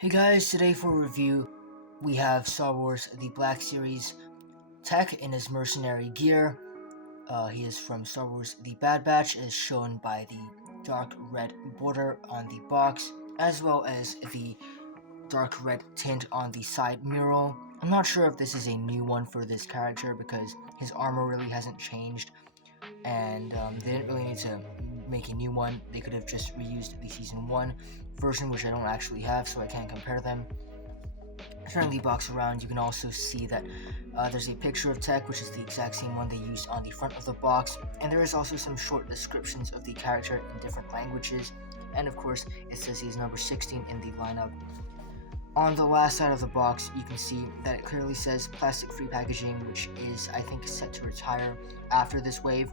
Hey guys, today for review, we have Star Wars The Black Series Tech in his Mercenary gear. He is from Star Wars The Bad Batch, as shown by the dark red border on the box, as well as the dark red tint on the side mural. I'm not sure if this is a new one for this character because his armor really hasn't changed, and they didn't really need to make a new one. They could have just reused the Season 1 version, which I don't actually have, so I can't compare them. Turning the box around, you can also see that there's a picture of Tech, which is the exact same one they used on the front of the box, and there is also some short descriptions of the character in different languages, and of course, it says he's number 16 in the lineup. On the last side of the box, you can see that it clearly says plastic-free packaging, which is, I think, set to retire after this wave,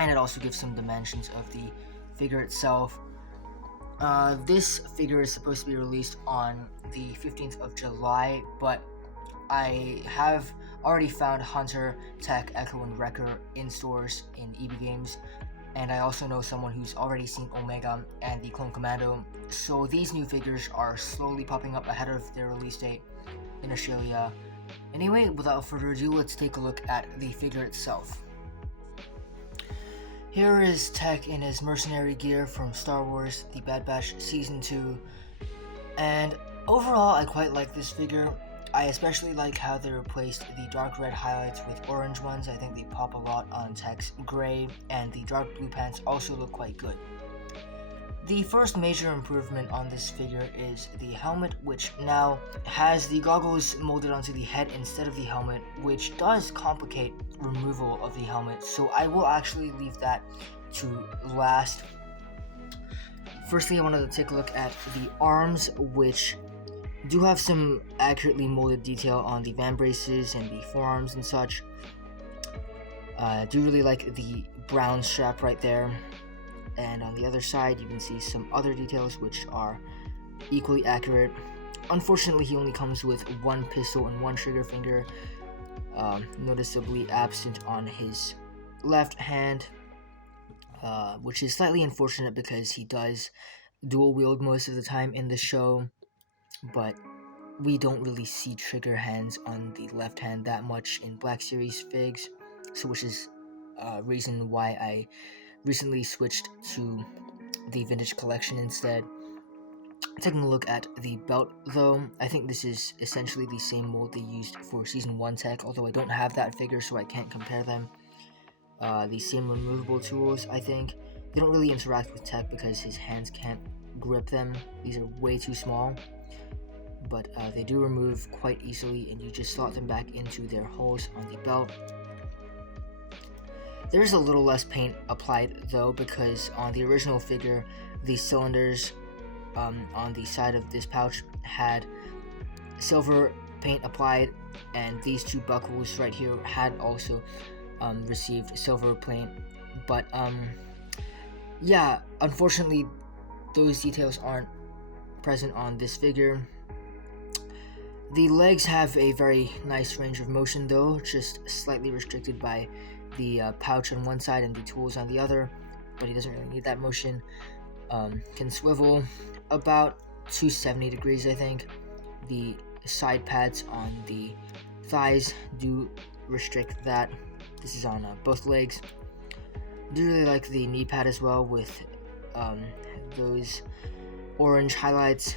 and it also gives some dimensions of the figure itself. This figure is supposed to be released on the 15th of July, but I have already found Hunter, Tech, Echo, and Wrecker in stores in EB Games, and I also know someone who's already seen Omega and the Clone Commando, so these new figures are slowly popping up ahead of their release date in Australia. Anyway, without further ado, let's take a look at the figure itself. Here is Tech in his mercenary gear from Star Wars The Bad Batch Season 2, and overall I quite like this figure. I especially like how they replaced the dark red highlights with orange ones. I think they pop a lot on Tech's gray, and the dark blue pants also look quite good. The first major improvement on this figure is the helmet, which now has the goggles molded onto the head instead of the helmet, which does complicate removal of the helmet, so I will actually leave that to last. Firstly, I wanted to take a look at the arms, which do have some accurately molded detail on the van braces and the forearms and such. I do really like the brown strap right there. And on the other side, you can see some other details which are equally accurate. Unfortunately, he only comes with one pistol and one trigger finger, noticeably absent on his left hand, which is slightly unfortunate because he does dual wield most of the time in the show, but we don't really see trigger hands on the left hand that much in Black Series figs, so which is a reason why I recently switched to the vintage collection instead. Taking a look at the belt though, I think this is essentially the same mold they used for Season 1 Tech, although I don't have that figure so I can't compare them. The same removable tools, I think. They don't really interact with Tech because his hands can't grip them. These are way too small, but they do remove quite easily, and you just slot them back into their holes on the belt. There's a little less paint applied though, because on the original figure, the cylinders on the side of this pouch had silver paint applied, and these two buckles right here had also received silver paint, but yeah, unfortunately those details aren't present on this figure. The legs have a very nice range of motion though, just slightly restricted by the pouch on one side and the tools on the other, but he doesn't really need that motion. Can swivel about 270 degrees, I think. The side pads on the thighs do restrict that. This is on both legs. Do really like the knee pad as well, with those orange highlights.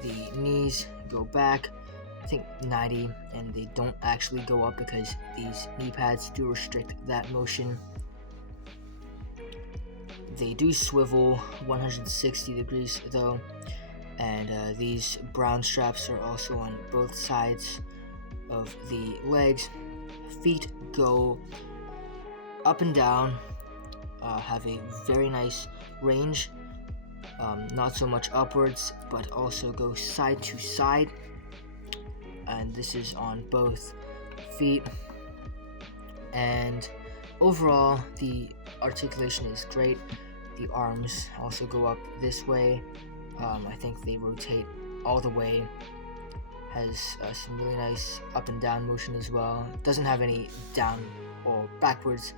The knees go back, I think 90, and they don't actually go up because these knee pads do restrict that motion. They do swivel 160 degrees though, and these brown straps are also on both sides of the legs. Feet go up and down, have a very nice range, not so much upwards, but also go side to side, and this is on both feet. And overall, the articulation is great. The arms also go up this way. I think they rotate all the way. Has some really nice up and down motion as well. Doesn't have any down or backwards.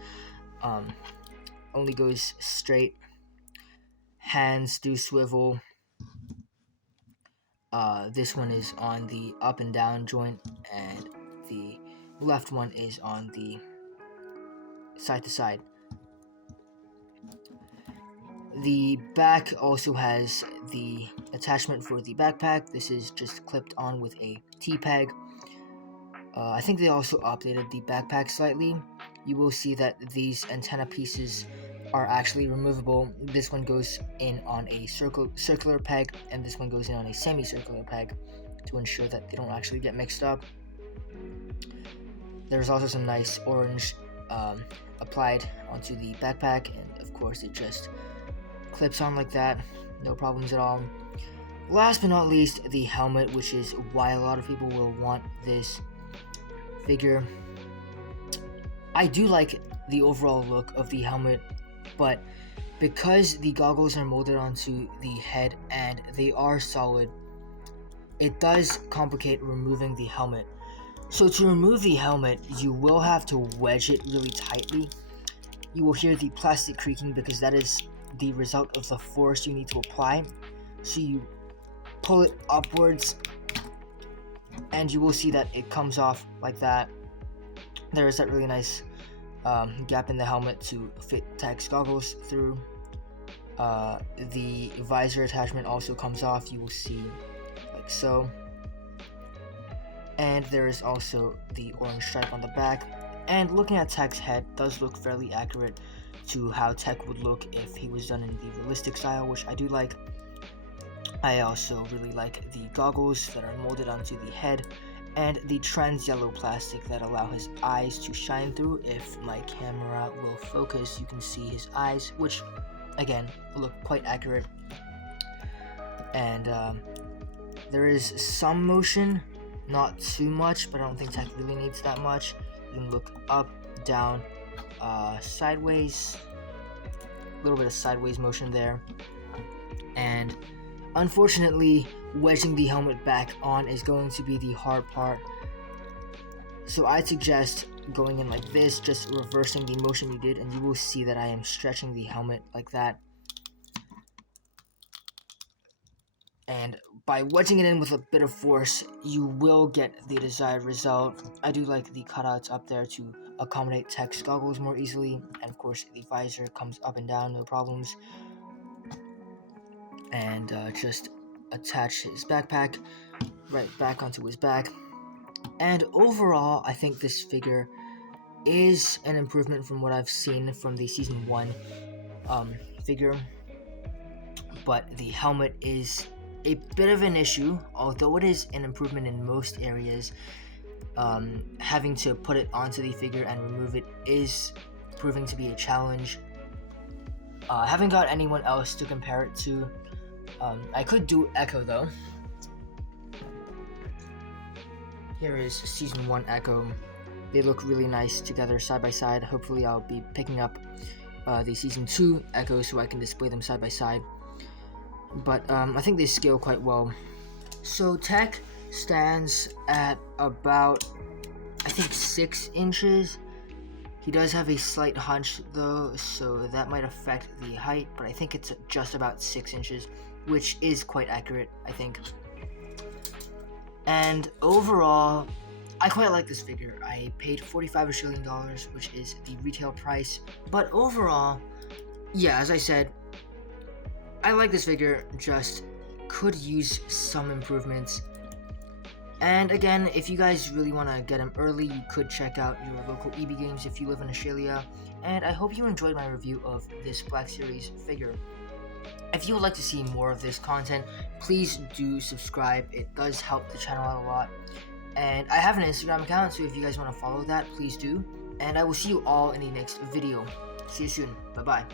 Only goes straight. Hands do swivel. This one is on the up and down joint, and the left one is on the side to side. The back also has the attachment for the backpack. This is just clipped on with a T-peg. I think they also updated the backpack slightly. You will see that these antenna pieces are actually removable. This one goes in on a circular peg, and this one goes in on a semicircular peg to ensure that they don't actually get mixed up. There's also some nice orange applied onto the backpack, and of course it just clips on like that, no problems at all. Last but not least, the helmet, which is why a lot of people will want this figure. I do like the overall look of the helmet, but because the goggles are molded onto the head and they are solid, it does complicate removing the helmet. So to remove the helmet, you will have to wedge it really tightly. You will hear the plastic creaking because that is the result of the force you need to apply. So you pull it upwards, and you will see that it comes off like that. There is that really nice gap in the helmet to fit Tech's goggles through. The visor attachment also comes off, you will see, like so. And there is also the orange stripe on the back. And looking at Tech's head does look fairly accurate to how Tech would look if he was done in the realistic style, which I do like. I also really like the goggles that are molded onto the head, and the trans yellow plastic that allow his eyes to shine through. If my camera will focus, you can see his eyes, which again look quite accurate. And there is some motion, not too much, but I don't think Tech really needs that much. You can look up, down, sideways, a little bit of sideways motion there. And unfortunately, wedging the helmet back on is going to be the hard part. So I'd suggest going in like this, just reversing the motion you did, and you will see that I am stretching the helmet like that. And by wedging it in with a bit of force, you will get the desired result. I do like the cutouts up there to accommodate Tech's goggles more easily, and of course the visor comes up and down, no problems. And just attach his backpack right back onto his back. And overall, I think this figure is an improvement from what I've seen from the Season 1 figure. But the helmet is a bit of an issue, although it is an improvement in most areas. Having to put it onto the figure and remove it is proving to be a challenge. I haven't got anyone else to compare it to. I could do Echo though. Here is Season 1 Echo. They look really nice together side by side. Hopefully I'll be picking up the Season 2 Echo so I can display them side by side. But I think they scale quite well. So Tech stands at about, I think, 6 inches. He does have a slight hunch though, so that might affect the height, but I think it's just about 6 inches, which is quite accurate, I think. And overall, I quite like this figure. I paid $45 Australian, which is the retail price. But overall, yeah, as I said, I like this figure, just could use some improvements. And again, if you guys really want to get him early, you could check out your local EB Games if you live in Australia. And I hope you enjoyed my review of this Black Series figure. If you would like to see more of this content, please do subscribe. It does help the channel out a lot. And I have an Instagram account, so if you guys want to follow that, please do. And I will see you all in the next video. See you soon. Bye-bye.